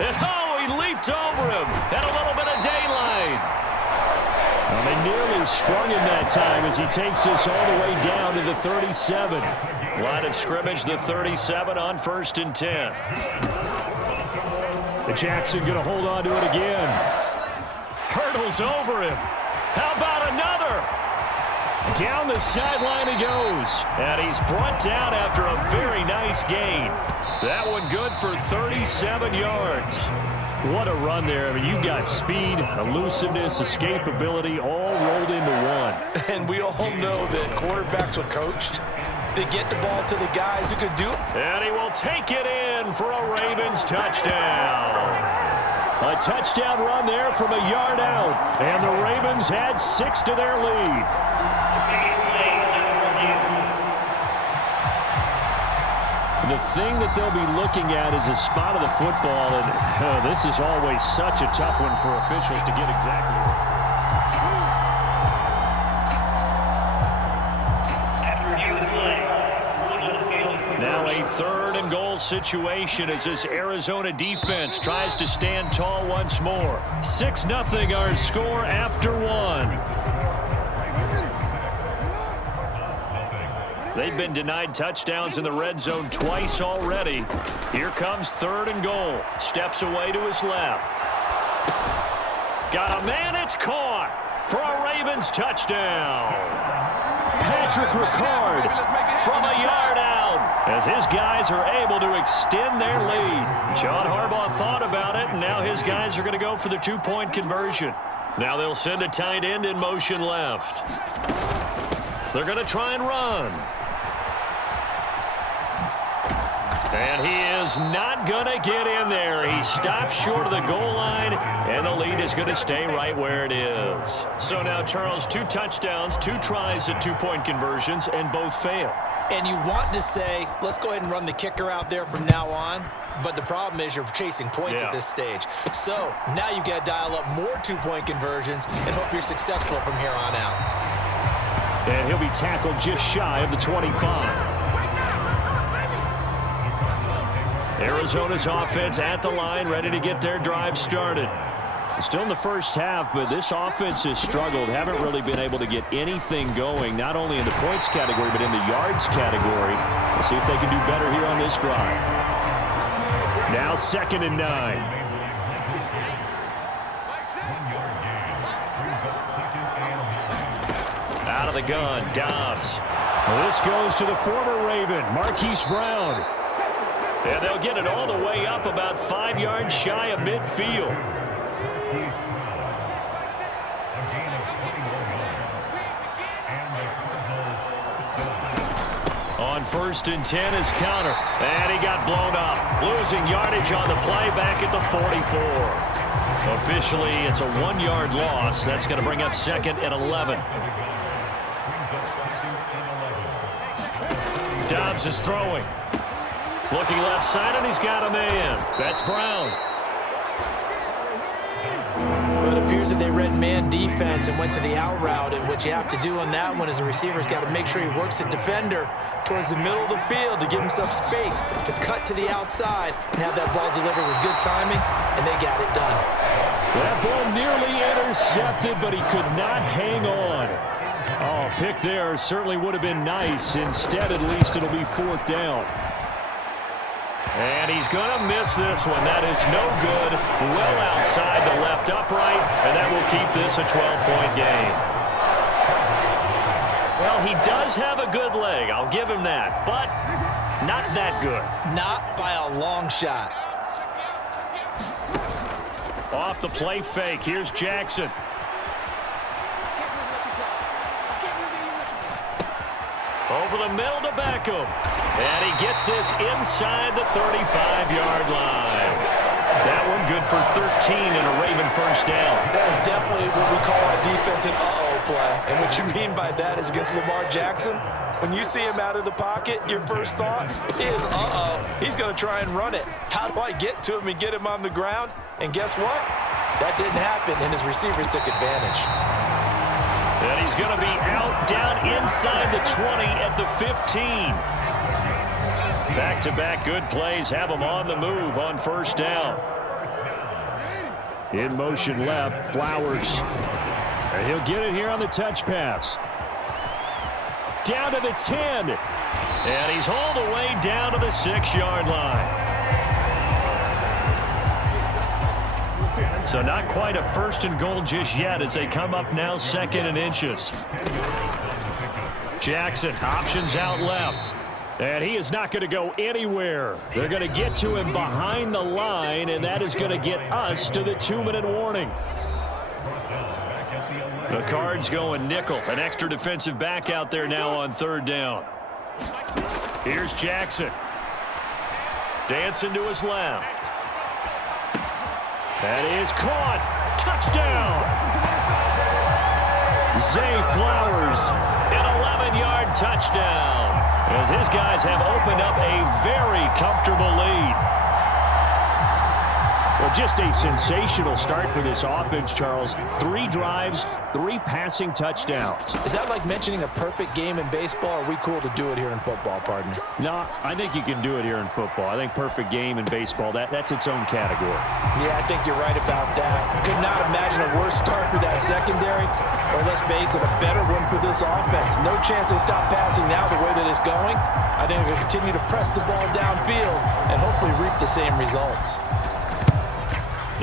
And oh, he leaped over him. Had a little bit of daylight. Well, they nearly sprung him that time as he takes this all the way down to the 37. Line of scrimmage, the 37 on 1st and 10. The Jackson going to hold on to it again. Hurdles over him. How about another? Down the sideline he goes. And he's brought down after a very nice gain. That one good for 37 yards. What a run there. I mean, you got speed, elusiveness, escapability all rolled into one. And we all know that quarterbacks are coached. They get the ball to the guys who can do it. And he will take it in for a Ravens touchdown. A touchdown run there from a yard out. And the Ravens add 6 to their lead. The thing that they'll be looking at is a spot of the football, and this is always such a tough one for officials to get exactly right. Now a 3rd and goal situation as this Arizona defense tries to stand tall once more. 6-0 our score after 1. They've been denied touchdowns in the red zone twice already. Here comes 3rd and goal. Steps away to his left. Got a man, it's caught for a Ravens touchdown. Patrick Ricard from a yard out as his guys are able to extend their lead. John Harbaugh thought about it, and now his guys are going to go for the 2-point conversion. Now they'll send a tight end in motion left. They're going to try and run. And he is not going to get in there. He stops short of the goal line, and the lead is going to stay right where it is. So now, Charles, 2 touchdowns, 2 tries at 2-point conversions, and both fail. And you want to say, let's go ahead and run the kicker out there from now on. But the problem is you're chasing points at this stage. So now you got to dial up more 2-point conversions and hope you're successful from here on out. And he'll be tackled just shy of the 25. Arizona's offense at the line, ready to get their drive started. Still in the first half, but this offense has struggled. Haven't really been able to get anything going, not only in the points category, but in the yards category. We'll see if they can do better here on this drive. Now 2nd and 9. Out of the gun, Dobbs. Well, this goes to the former Raven, Marquise Brown. And they'll get it all the way up about 5 yards shy of midfield. On 1st and 10 is counter. And he got blown up. Losing yardage on the play back at the 44. Officially, it's a 1-yard loss. That's going to bring up 2nd and 11. Dobbs is throwing. Looking left side, and he's got a man. That's Brown. Well, it appears that they read man defense and went to the out route, and what you have to do on that one is the receiver's got to make sure he works the defender towards the middle of the field to give himself space to cut to the outside and have that ball delivered with good timing, and they got it done. That ball nearly intercepted, but he could not hang on. Oh, pick there certainly would have been nice. Instead, at least it'll be 4th down. And he's going to miss this one. That is no good. Well outside the left upright, and that will keep this a 12-point game. Well, he does have a good leg. I'll give him that. But not that good. Not by a long shot. Off the play fake. Here's Jackson. Over the middle to Beckham. And he gets this inside the 35-yard line. That one good for 13 and a Raven first down. That is definitely what we call our defense an uh-oh play. And what you mean by that is against Lamar Jackson, when you see him out of the pocket, your first thought is, uh-oh, he's going to try and run it. How do I get to him and get him on the ground? And guess what? That didn't happen, and his receivers took advantage. And he's going to be out down inside the 20 at the 15. Back-to-back good plays have him on the move on first down. In motion left, Flowers. And he'll get it here on the touch pass. Down to the 10. And he's hauled away down to the 6-yard line. So not quite a 1st and goal just yet as they come up now 2nd and inches. Jackson options out left. And he is not going to go anywhere. They're going to get to him behind the line, and that is going to get us to the 2-minute warning. The Cards going nickel. An extra defensive back out there now on 3rd down. Here's Jackson. Dancing to his left. That is caught. Touchdown. Zay Flowers. An 11-yard touchdown. As his guys have opened up a very comfortable lead. Well, just a sensational start for this offense, Charles. 3 drives, 3 passing touchdowns. Is that like mentioning a perfect game in baseball? Or are we cool to do it here in football, partner? No, I think you can do it here in football. I think perfect game in baseball, that's its own category. Yeah, I think you're right about that. Could not imagine a worse start for that secondary, or let's face it, a better one for this offense. No chance they stop passing now the way that it's going. I think they're going to continue to press the ball downfield and hopefully reap the same results.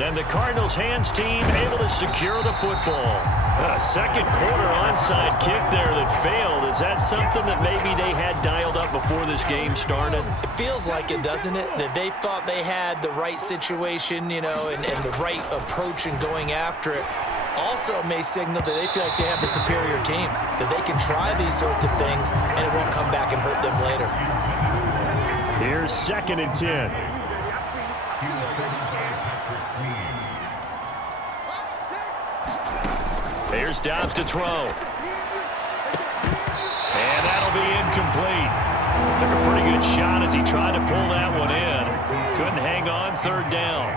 And the Cardinals' hands team able to secure the football. A second quarter onside kick there that failed. Is that something that maybe they had dialed up before this game started? It feels like it, doesn't it? That they thought they had the right situation, you know, and the right approach in going after it. Also may signal that they feel like they have the superior team, that they can try these sorts of things and it won't come back and hurt them later. Here's 2nd and 10. Here's Dobbs to throw. And that'll be incomplete. Took a pretty good shot as he tried to pull that one in. Couldn't hang on 3rd down.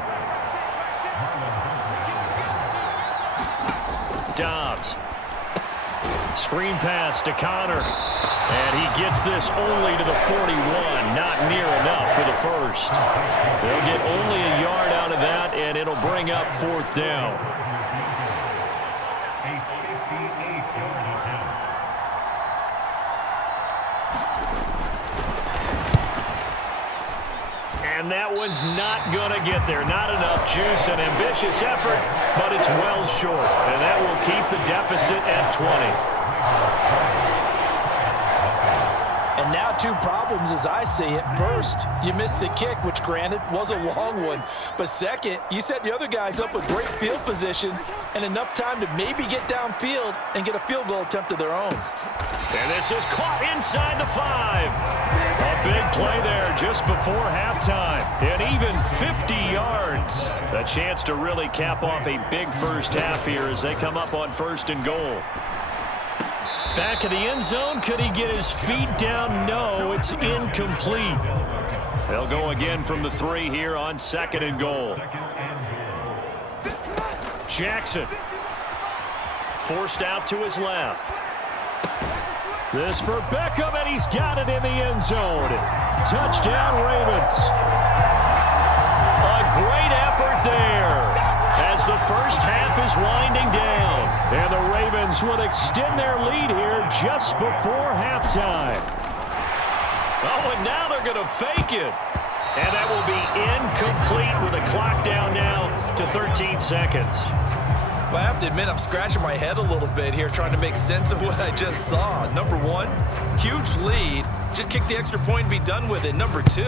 Dobbs. Screen pass to Connor. And he gets this only to the 41. Not near enough for the first. They'll get only a yard out of that, and it'll bring up 4th down. And that one's not going to get there. Not enough juice. An ambitious effort, but it's well short. And that will keep the deficit at 20. And now 2 problems as I see it. First, you missed the kick, which granted was a long one. But second, you set the other guys up with great field position and enough time to maybe get downfield and get a field goal attempt of their own. And this is caught inside the 5. A big play there just before halftime. And even 50 yards. A chance to really cap off a big first half here as they come up on 1st and goal. Back of the end zone. Could he get his feet down? No, it's incomplete. They'll go again from the 3 here on 2nd and goal. Jackson. Forced out to his left. This for Beckham, and he's got it in the end zone. Touchdown, Ravens. A great effort there as the first half is winding down. And the Ravens will extend their lead here just before halftime. Oh, and now they're going to fake it. And that will be incomplete with a clock down now to 13 seconds. Well, I have to admit, I'm scratching my head a little bit here trying to make sense of what I just saw. Number 1, huge lead. Just kick the extra point and be done with it. Number 2,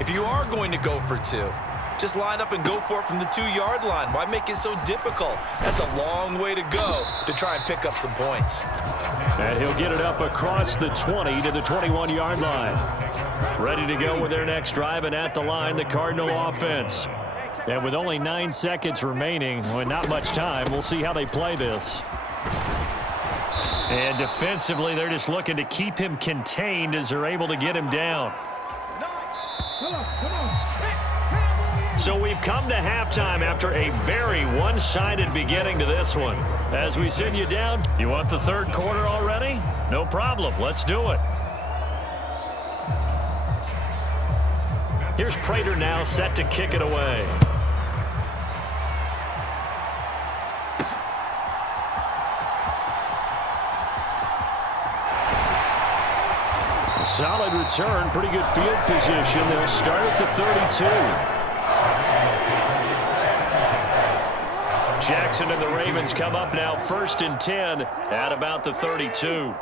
if you are going to go for 2, just line up and go for it from the 2-yard line. Why make it so difficult? That's a long way to go to try and pick up some points. And he'll get it up across the 20 to the 21-yard line. Ready to go with their next drive, and at the line, the Cardinal offense. And with only 9 seconds remaining, well, not much time, we'll see how they play this. And defensively, they're just looking to keep him contained as they're able to get him down. So we've come to halftime after a very one-sided beginning to this one. As we send you down, you want the 3rd quarter already? No problem. Let's do it. Here's Prater now set to kick it away. Solid return, pretty good field position. They'll start at the 32. Jackson and the Ravens come up now 1st and 10 at about the 32.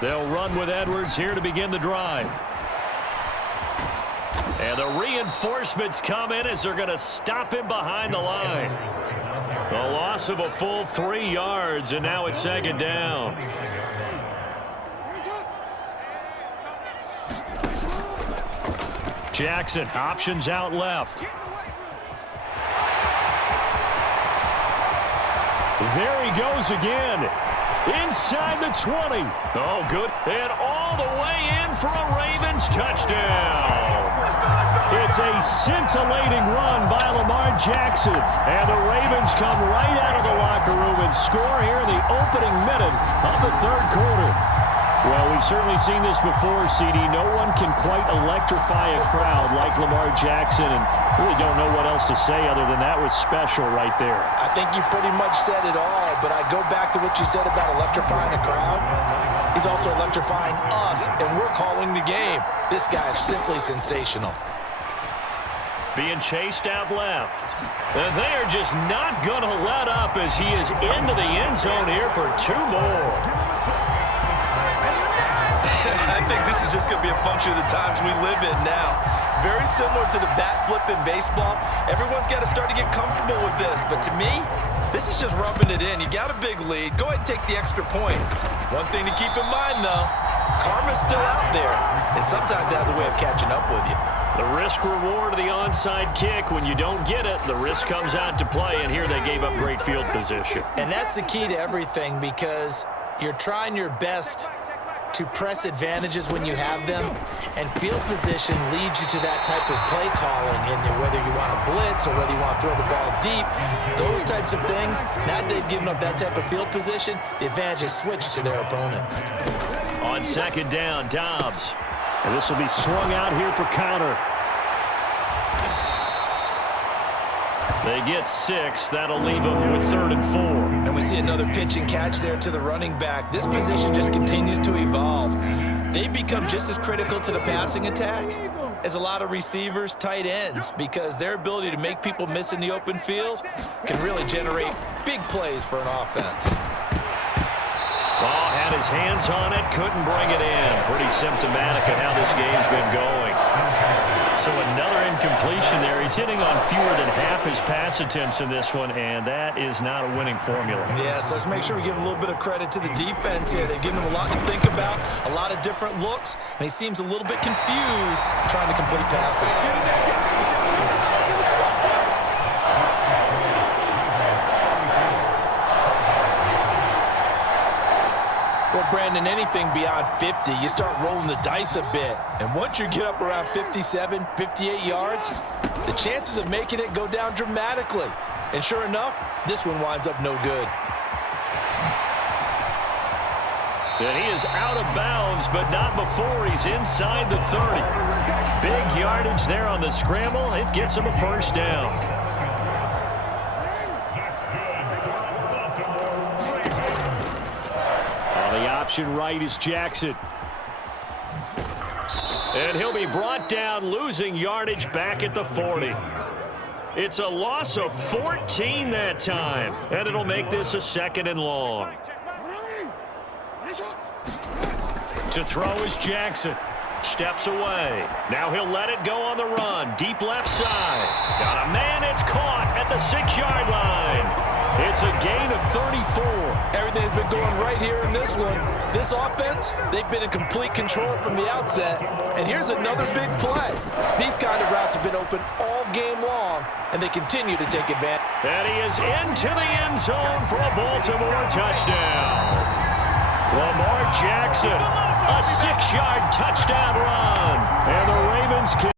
They'll run with Edwards here to begin the drive. And the reinforcements come in as they're going to stop him behind the line. The loss of a full 3 yards, and now it's 2nd down. Jackson, options out left. There he goes again. Inside the 20. Oh, good. And all the way in for a Ravens touchdown. It's a scintillating run by Lamar Jackson. And the Ravens come right out of the locker room and score here in the opening minute of the 3rd quarter. Well, we've certainly seen this before, CD. No one can quite electrify a crowd like Lamar Jackson, and really don't know what else to say other than that was special right there. I think you pretty much said it all, but I go back to what you said about electrifying a crowd. He's also electrifying us, and we're calling the game. This guy is simply sensational. Being chased out left. And they are just not going to let up as he is into the end zone here for 2 more. I think this is just going to be a function of the times we live in now. Very similar to the bat flip in baseball. Everyone's got to start to get comfortable with this. But to me, this is just rubbing it in. You got a big lead. Go ahead and take the extra point. One thing to keep in mind, though, karma's still out there. And sometimes it has a way of catching up with you. The risk-reward of the onside kick. When you don't get it, the risk comes out to play. And here they gave up great field position. And that's the key to everything, because you're trying your best to press advantages when you have them, and field position leads you to that type of play calling, and whether you want to blitz or whether you want to throw the ball deep, those types of things. Now that they've given up that type of field position, the advantage is switched to their opponent. On 2nd down, Dobbs. And this will be swung out here for counter. They get 6. That'll leave them with 3rd and 4. And we see another pitch and catch there to the running back. This position just continues to evolve. They become just as critical to the passing attack as a lot of receivers, tight ends, because their ability to make people miss in the open field can really generate big plays for an offense. Ball had his hands on it, couldn't bring it in. Pretty symptomatic of how this game's been going. So another incompletion there. He's hitting on fewer than half his pass attempts in this one, and that is not a winning formula. Yes, let's make sure we give a little bit of credit to the defense here. They've given him a lot to think about, a lot of different looks, and he seems a little bit confused trying to complete passes. Well, Brandon, anything beyond 50, you start rolling the dice a bit. And once you get up around 57, 58 yards, the chances of making it go down dramatically. And sure enough, this one winds up no good. And he is out of bounds, but not before he's inside the 30. Big yardage there on the scramble. It gets him a 1st down. The option right is Jackson. And he'll be brought down, losing yardage back at the 40. It's a loss of 14 that time, and it'll make this a 2nd and long. To throw is Jackson. Steps away. Now he'll let it go on the run. Deep left side. Got a man. It's caught at the 6-yard line. It's a gain of 34. Everything's been going right here in this one. This offense, they've been in complete control from the outset. And here's another big play. These kind of routes have been open all game long, and they continue to take advantage. And he is into the end zone for a Baltimore touchdown. Lamar Jackson, a 6-yard touchdown run. And the Ravens can